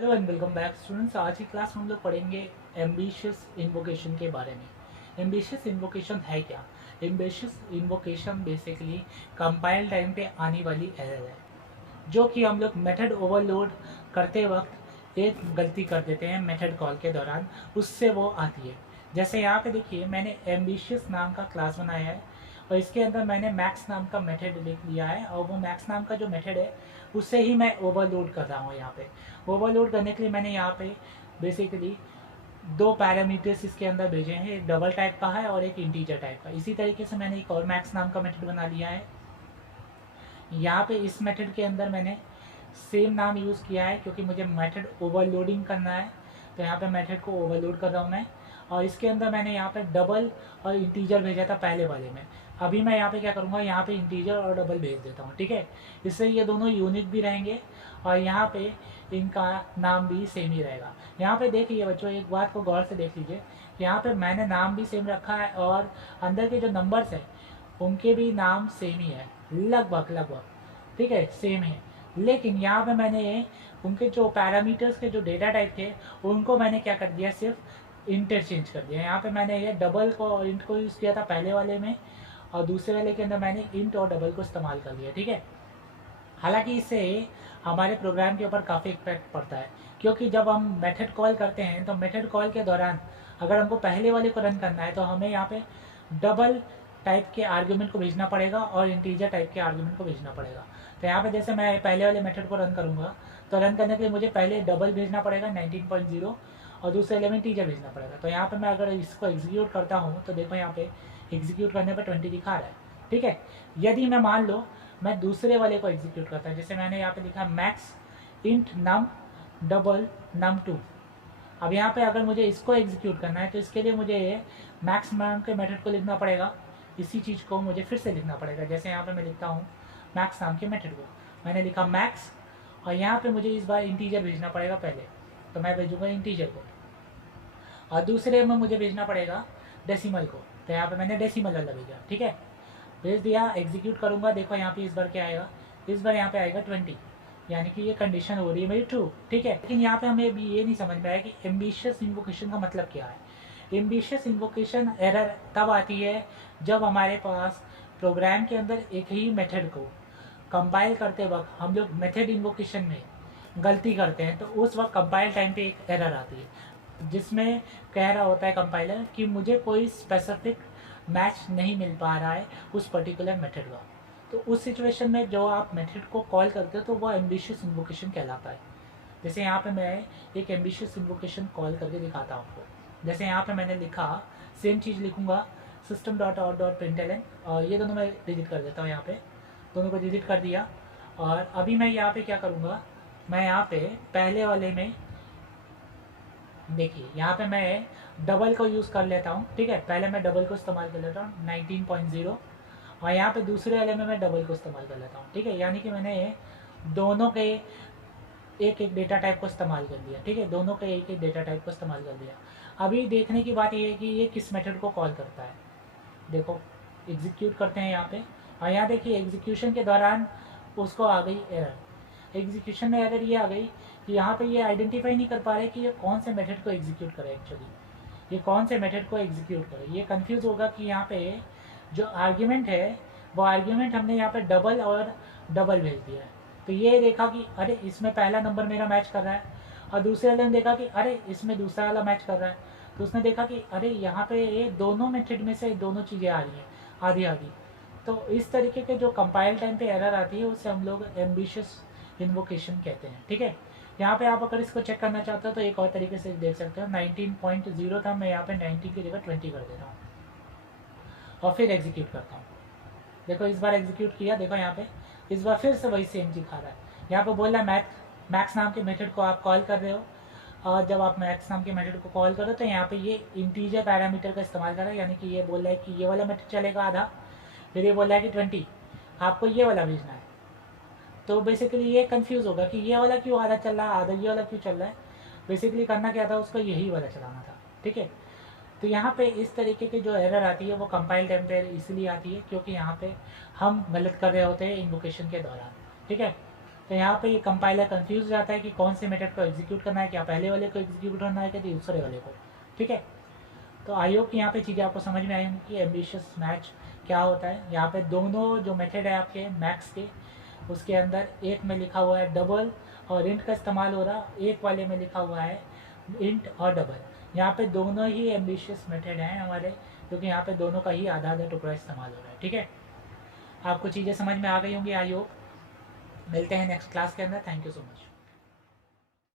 Hello and welcome back students. आज की class में हम लोग पढ़ेंगे एम्बिशियस इन्वोकेशन के बारे में। एम्बिशियस इन्वोकेशन है क्या? Ambitious invocation basically compile time पे आने वाली एरर है, जो कि हम लोग मेथड ओवरलोड करते वक्त एक गलती कर देते हैं मेथड कॉल के दौरान, उससे वो आती है। जैसे यहाँ पे देखिए, मैंने एम्बिशियस नाम का क्लास बनाया है और इसके अंदर मैंने मैक्स नाम का मेथड लिख लिया है, और वो मैक्स नाम का जो मेथड है उससे ही मैं ओवरलोड कर रहा हूँ। यहाँ पे ओवरलोड करने के लिए मैंने यहाँ पे बेसिकली दो पैरामीटर्स इसके अंदर भेजे हैं, एक डबल टाइप का है और एक इंटीजर टाइप का। इसी तरीके से मैंने एक और मैक्स नाम का मेथड बना लिया है। यहाँ पे इस मेथड के अंदर मैंने सेम नाम यूज़ किया है क्योंकि मुझे मेथड ओवरलोडिंग करना है, तो यहाँ पे मेथड को ओवरलोड कर रहा हूँ मैं। और इसके अंदर मैंने यहाँ पे डबल और इंटीजर भेजा था पहले वाले में। अभी मैं यहाँ पे क्या करूँगा, यहाँ पे इंटीजर और डबल भेज देता हूँ, ठीक है। इससे ये दोनों यूनिक भी रहेंगे और यहाँ पे इनका नाम भी सेम ही रहेगा। यहाँ पे देखिए बच्चों, एक बात को गौर से देख लीजिए, यहाँ पे मैंने नाम भी सेम रखा है और अंदर के जो नंबर्स हैं उनके भी नाम सेम ही है, लगभग लगभग, ठीक है, सेम है। लेकिन यहाँ पे मैंने उनके जो पैरामीटर्स के जो डेटा टाइप थे उनको मैंने क्या कर दिया, सिर्फ इंटरचेंज कर दिया। यहाँ पे मैंने ये डबल को और इंट को यूज़ किया था पहले वाले में, और दूसरे वाले के अंदर मैंने इंट और डबल को इस्तेमाल कर लिया, ठीक है। हालांकि इससे हमारे प्रोग्राम के ऊपर काफ़ी इम्पैक्ट पड़ता है, क्योंकि जब हम मेथड कॉल करते हैं तो मेथड कॉल के दौरान अगर हमको पहले वाले को रन करना है तो हमें यहाँ पे डबल टाइप के आर्ग्यूमेंट को भेजना पड़ेगा और इंटीजर टाइप के आर्ग्यूमेंट को भेजना पड़ेगा। तो यहाँ पे जैसे मैं पहले वाले मेथड को रन करूँगा तो रन करने के लिए मुझे पहले डबल भेजना पड़ेगा 19.0 और दूसरे वाले में इंटीजर भेजना पड़ेगा। तो यहाँ पे मैं अगर इसको एग्जीक्यूट करता हूँ तो देखो यहाँ पे एग्जीक्यूट करने पर 20 दिखा रहा है, ठीक है। यदि मैं मान लो मैं दूसरे वाले को एग्जीक्यूट करता है, जैसे मैंने यहाँ पे लिखा max int num double num two. अब यहाँ पे अगर मुझे इसको एग्जीक्यूट करना है तो इसके लिए मुझे मैक्स नाम के मेथड को लिखना पड़ेगा, इसी चीज़ को मुझे फिर से लिखना पड़ेगा। जैसे यहाँ पे मैं लिखता हूँ मैक्स नाम के मेथड को, मैंने लिखा मैक्स और यहाँ पे मुझे इस बार इंटीजर भेजना पड़ेगा पहले, तो मैं भेजूँगा इंटीजर को, और दूसरे में मुझे भेजना पड़ेगा डेसिमल को, तो यहाँ पे मैंने डेसिमल वाला भेजा, ठीक है। भेज दिया, एग्जीक्यूट करूँगा, देखो यहाँ पे इस बार क्या आएगा, इस बार यहाँ पे आएगा 20, यानी कि ये कंडीशन हो रही है मेरी ट्रू, ठीक है। लेकिन यहाँ पे हमें अभी ये नहीं समझ में आया कि एम्बिशियस इन्वोकेशन का मतलब क्या है। एम्बिशियस इन्वोकेशन एरर तब आती है जब हमारे पास प्रोग्राम के अंदर एक ही मेथड को कंपाइल करते वक्त हम लोग मेथड इन्वोकेशन में गलती करते हैं, तो उस वक्त कंपाइल टाइम पे एक एरर आती है जिसमें कह रहा होता है कंपाइलर कि मुझे कोई स्पेसिफिक मैच नहीं मिल पा रहा है उस पर्टिकुलर मेथड का। तो उस सिचुएशन में जो आप मेथड को कॉल करते हो तो वो एम्बिशियस इन्वोकेशन कहलाता है। जैसे यहाँ पे मैं एक एम्बिशियस इन्वोकेशन कॉल करके दिखाता हूँ आपको। जैसे यहाँ पे मैंने लिखा, सेम चीज़ लिखूँगा system dot out dot println, और ये दोनों मैं डिलीट कर देता हूँ, यहाँ पे दोनों को डिलीट कर दिया। और अभी मैं यहाँ पे क्या करूँगा, मैं यहाँ पे पहले वाले में देखिए यहाँ पे मैं डबल को यूज़ कर लेता हूँ, ठीक है। पहले मैं डबल को इस्तेमाल कर लेता हूँ 19.0, और यहाँ पे दूसरे वाले में मैं डबल को इस्तेमाल कर लेता हूँ, ठीक है। यानी कि मैंने दोनों के एक एक डेटा टाइप को इस्तेमाल कर दिया, ठीक है, दोनों के एक एक डेटा टाइप को इस्तेमाल कर दिया। अभी देखने की बात ये है कि ये किस मेथड को कॉल करता है। देखो एग्जीक्यूट करते हैं यहाँ पे, और यहाँ देखिए एग्जीक्यूशन के दौरान उसको आ गई एरर। एग्जीक्यूशन में एरर ये आ गई कि यहाँ पे ये आइडेंटिफाई नहीं कर पा रहे कि ये कौन से मेथड को एग्जीक्यूट करे, एक्चुअली ये कौन से मेथड को एग्जीक्यूट करे। ये कंफ्यूज होगा कि यहाँ पे जो आर्ग्यूमेंट है वो आर्ग्यूमेंट हमने यहाँ पे डबल और डबल भेज दिया है, तो ये देखा कि अरे इसमें पहला नंबर मेरा मैच कर रहा है, और दूसरे वाले ने देखा कि अरे इसमें दूसरा वाला मैच कर रहा है, तो उसने देखा कि अरे यहाँ पे ये दोनों मेथड में से दोनों चीज़ें आ रही हैं आधी आधी। तो इस तरीके के जो कंपाइल टाइम पे एरर आती है उसे हम लोग एम्बिशियस इन्वोकेशन कहते हैं, ठीक है। यहाँ पे आप अगर इसको चेक करना चाहते हो तो एक और तरीके से देख सकते हो, 19.0 था, मैं यहाँ पे 19 की जगह 20 कर देता हूँ और फिर एग्जीक्यूट करता हूँ। देखो इस बार एग्जीक्यूट किया, देखो यहाँ पे इस बार फिर से वही सेम दिखा रहा है। यहाँ पे बोल रहा है मैक्स नाम के मेथड को आप कॉल कर रहे हो, और जब आप मैक्स नाम के मेथड को कॉल करो तो यहाँ पे ये इंटीजर पैरामीटर का इस्तेमाल कर रहा है, यानी कि ये बोल रहा है कि ये वाला मेथड चलेगा आधा, फिर ये बोल रहा है कि 20 आपको ये वाला भेजना है। तो बेसिकली ये कंफ्यूज होगा कि ये वाला क्यों आधा चल रहा है, आधा ये वाला क्यों चल रहा है। बेसिकली करना क्या था, उसको यही वाला चलाना था, ठीक है। तो यहाँ पे इस तरीके की जो एरर आती है वो कंपाइल टाइम पे इसलिए आती है क्योंकि यहाँ पे हम गलत कर रहे होते हैं इन्वोकेशन के दौरान, ठीक है। तो यहाँ पे ये कंपाइलर कंफ्यूज हो जाता है कि कौन से मेथड को एग्जीक्यूट करना है, क्या पहले वाले को एग्जीक्यूट करना है क्या दूसरे वाले को। ठीक है, तो आई होप कि यहाँ पे चीज़ें आपको समझ में आई होंगी कि एम्बिशियस मैच क्या होता है। यहाँ पे दोनों जो मेथड है आपके मैक्स के, उसके अंदर एक में लिखा हुआ है डबल और इंट का इस्तेमाल हो रहा, एक वाले में लिखा हुआ है इंट और डबल। यहाँ पे दोनों ही एम्बिशियस मेथड हैं हमारे, क्योंकि यहाँ पे दोनों का ही आधा आधा टुकड़ा इस्तेमाल हो रहा है। ठीक है, आपको चीज़ें समझ में आ गई होंगी आई होप। मिलते हैं नेक्स्ट क्लास के अंदर। Thank you so much.